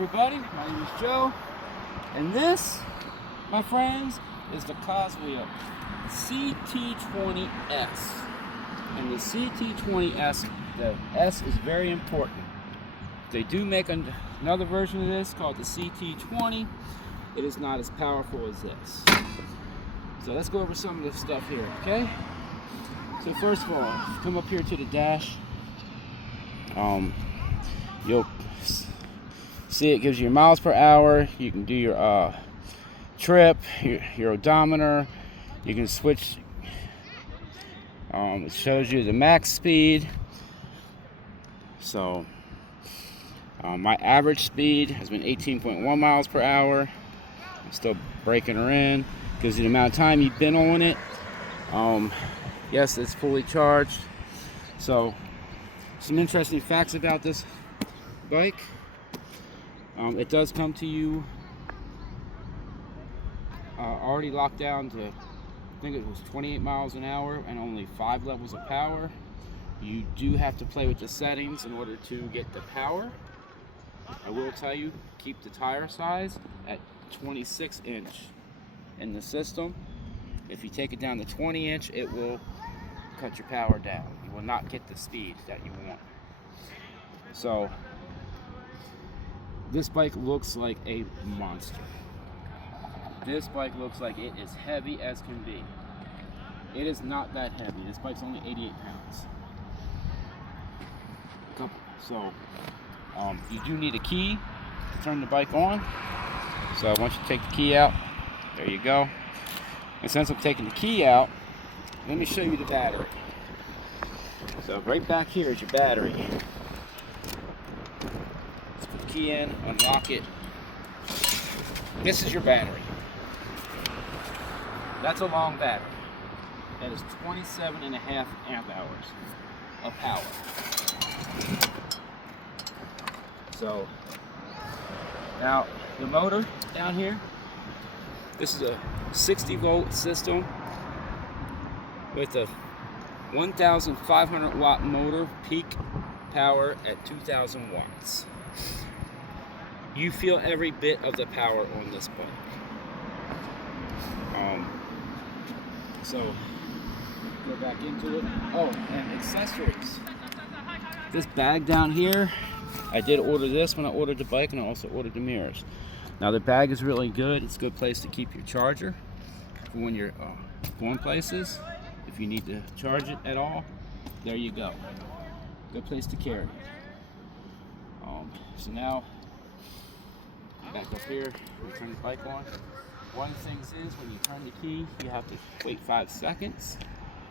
everybody, my name is Joe, and this, my friends, is the Coswheel CT20s. And the CT20s, the S is very important. They do make another version of this called the CT20. It is not as powerful as this. So let's go over some of the stuff here, okay? So first of all, come up here to the dash. You'll see it gives you your miles per hour. You can do your trip, your odometer. You can switch. It shows you the max speed. So my average speed has been 18.1 miles per hour. I'm still breaking her in. Gives you the amount of time you've been on it. Yes, it's fully charged. So some interesting facts about this bike. It does come to you already locked down to, I think it was 28 miles an hour and only 5 levels of power. You do have to play with the settings in order to get the power. I will tell you, keep the tire size at 26-inch in the system. If you take it down to 20-inch, it will cut your power down. You will not get the speed that you want. So this bike looks like a monster. This bike looks like it is heavy as can be. It is not that heavy. This bike's only 88 pounds. So you do need a key to turn the bike on. So once you take the key out, there you go. And since I'm taking the key out, let me show you the battery. So right back here is your battery. Let's put the key in, unlock it. This is your battery. That's a long battery. That is 27.5 amp hours of power. So now the motor down here, this is a 60 volt system with a 1,500 watt motor, peak power at 2,000 watts. You feel every bit of the power on this bike. So go back into it. Oh, and accessories. This bag down here, I did order this when I ordered the bike, and I also ordered the mirrors. Now the bag is really good. It's a good place to keep your charger for when you're going places. If you need to charge it at all, there you go. Good place to carry it. So now, back up here, we turn the bike on. One of the things is when you turn the key, you have to wait 5 seconds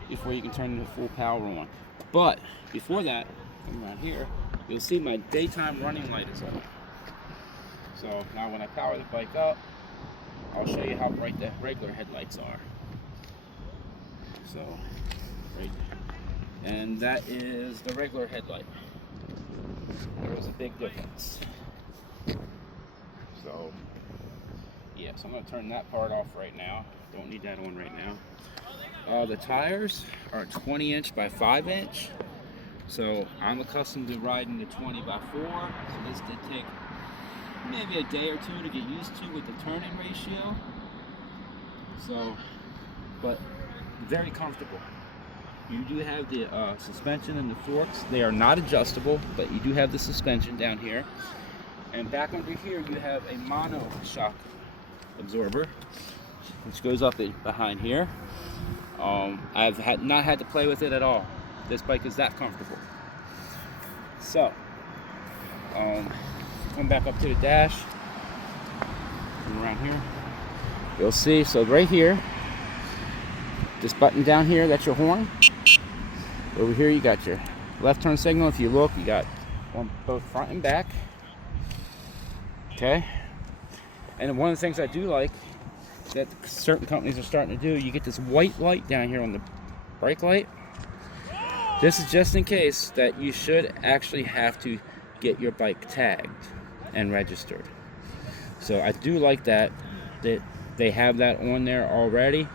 before you can turn the full power on. But before that, come around here, you'll see my daytime running light is on. So now when I power the bike up, I'll show you how bright the regular headlights are. So, right there. And that is the regular headlight. There's a big difference. So, yeah, so I'm going to turn that part off right now. Don't need that on right now. The tires are 20-inch by 5-inch. So I'm accustomed to riding the 20 by 4. So this did take maybe a day or two to get used to with the turning ratio. So, but very comfortable. You do have the suspension and the forks. They are not adjustable, but you do have the suspension down here. And back under here, you have a mono shock absorber, which goes up behind here. I've not had to play with it at all. This bike is that comfortable. So, come back up to the dash. Come around here. You'll see, so right here, this button down here, that's your horn. Over here, you got your left turn signal. If you look, you got one both front and back. Okay. And one of the things I do like that certain companies are starting to do, you get this white light down here on the brake light. This is just in case that you should actually have to get your bike tagged and registered. So I do like that they have that on there already.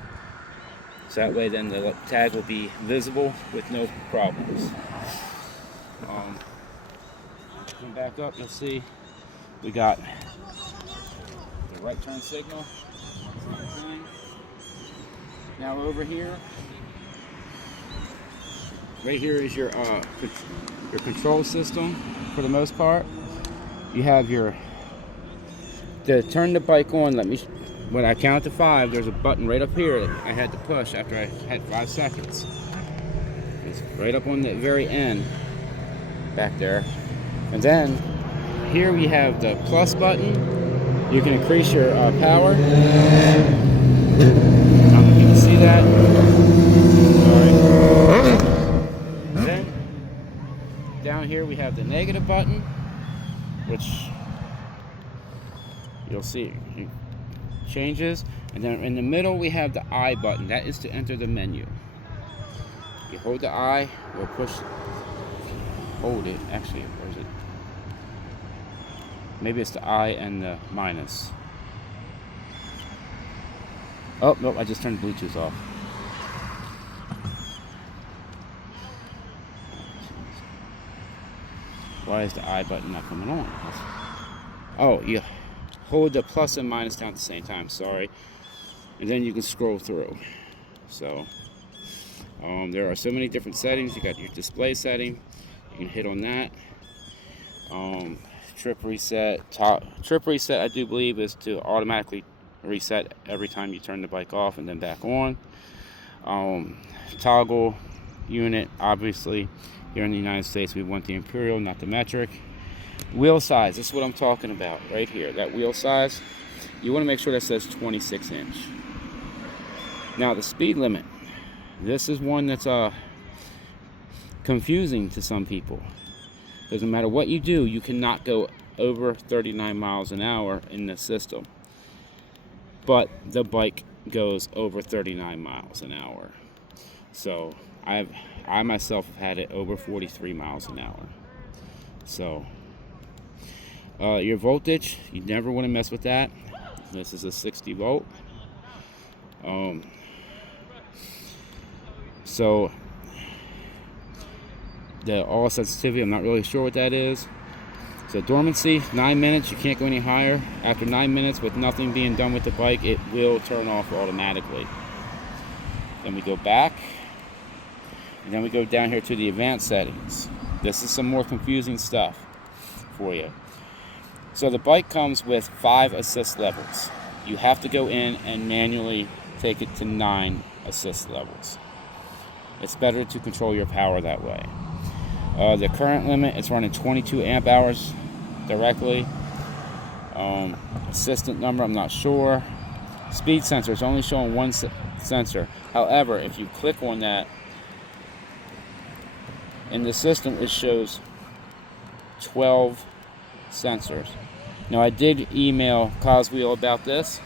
So that way then the tag will be visible with no problems. Come back up, you'll see We got the right turn signal. Now over here, right here is your control system for the most part. You have to turn the bike on. When I count to 5, there's a button right up here that I had to push after I had 5 seconds. It's right up on the very end back there. And then here we have the plus button. You can increase your power. I don't know if you can see that. All right. Then down here we have the negative button, which you'll see it changes. And then in the middle we have the I button. That is to enter the menu. You hold the I or hold it. Actually, where is it? Maybe it's the I and the minus. Oh, nope, I just turned Bluetooth off. Why is the I button not coming on? Oh, you hold the plus and minus down at the same time, sorry. And then you can scroll through. So, there are so many different settings. You got your display setting. You can hit on that. Trip reset. Trip reset, I do believe, is to automatically reset every time you turn the bike off and then back on. Toggle unit, obviously, here in the United States, we want the imperial, not the metric. Wheel size, this is what I'm talking about right here. That wheel size, you want to make sure that says 26 inch. Now, the speed limit. This is one that's confusing to some people. Because no matter what you do, you cannot go over 39 miles an hour in this system. But the bike goes over 39 miles an hour. So I myself have had it over 43 miles an hour. So your voltage, you never want to mess with that. This is a 60 volt. So the all sensitivity, I'm not really sure what that is. So dormancy, 9 minutes, you can't go any higher. After 9 minutes with nothing being done with the bike, it will turn off automatically. Then we go back, and then we go down here to the advanced settings. This is some more confusing stuff for you. So the bike comes with 5 assist levels. You have to go in and manually take it to 9 assist levels. It's better to control your power that way. The current limit is running 22 amp hours directly. Assistant number, I'm not sure. Speed sensor is only showing one sensor. However, if you click on that, in the system it shows 12 sensors. Now, I did email Coswheel about this,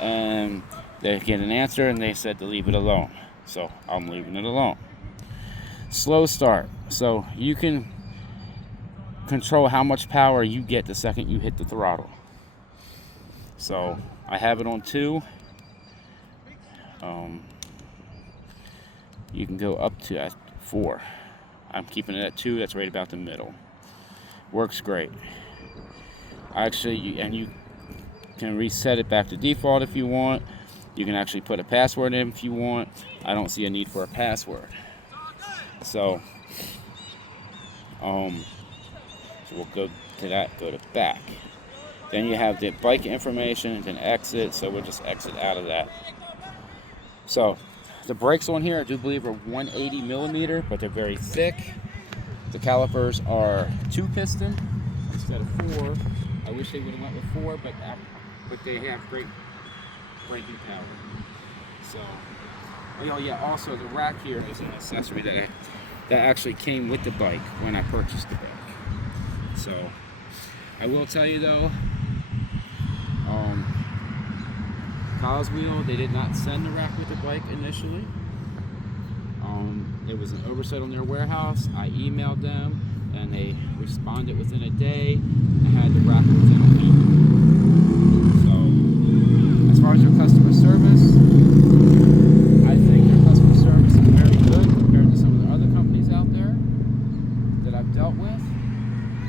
and they get an answer, and they said to leave it alone. So I'm leaving it alone. Slow start. So you can control how much power you get the second you hit the throttle. So I have it on 2. You can go up to 4. I'm keeping it at 2. That's right about the middle. Works great. Actually, you can reset it back to default if you want. You can actually put a password in if you want. I don't see a need for a password. So we'll go to that, go to back. Then you have the bike information, then exit, so we'll just exit out of that. So the brakes on here, I do believe, are 180 millimeter, but they're very thick. The calipers are 2 piston instead of 4. I wish they would have went with 4, but they have great braking power. So, oh yeah, also the rack here is an accessory that actually came with the bike when I purchased the bike. So I will tell you though, Coswheel, they did not send the rack with the bike initially. It was an oversight on their warehouse. I emailed them and they responded within a day. I had the rack within a week. So as far as their customer service, I think their customer service is very good compared to some of the other companies out there that I've dealt with.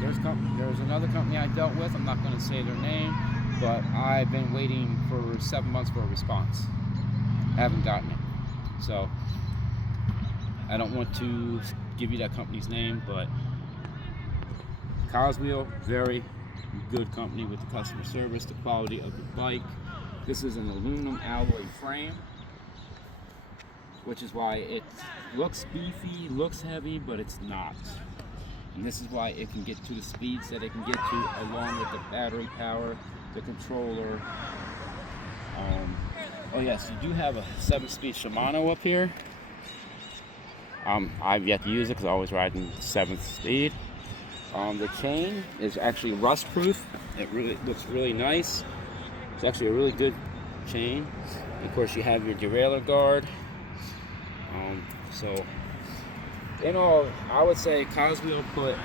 Their another company I dealt with. I'm not going to say their name, but I've been waiting for 7 months for a response. I haven't gotten it. So I don't want to give you that company's name, but Coswheel, very good company with the customer service, the quality of the bike. This is an aluminum alloy frame, which is why it looks beefy, looks heavy, but it's not. And this is why it can get to the speeds that it can get to, along with the battery power, the controller. Oh yes, you do have a 7-speed Shimano up here. I've yet to use it because I always ride in 7th speed. The chain is actually rust proof. It really looks really nice. It's actually a really good chain. Of course, you have your derailleur guard. So in all, I would say Coswheel put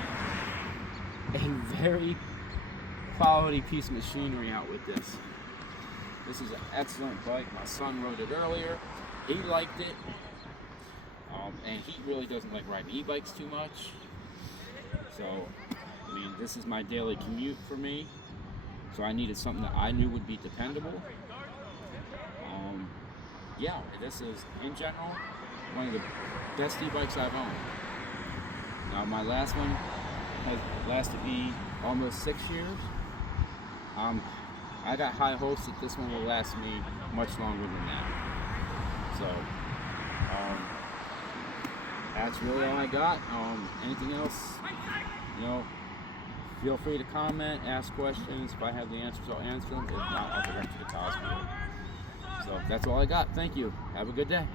a very quality piece of machinery out with this. This is an excellent bike. My son rode it earlier. He liked it. And he really doesn't like riding e-bikes too much. So, I mean, this is my daily commute for me. So I needed something that I knew would be dependable. Yeah, this is, in general, one of the best e-bikes I've owned. Now, my last one has lasted me almost 6 years. I got high hopes that this one will last me much longer than that. So, that's really all I got. Anything else, feel free to comment, ask questions. If I have the answers, I'll answer them. If not, I'll direct you to Coswheel. So that's all I got. Thank you. Have a good day.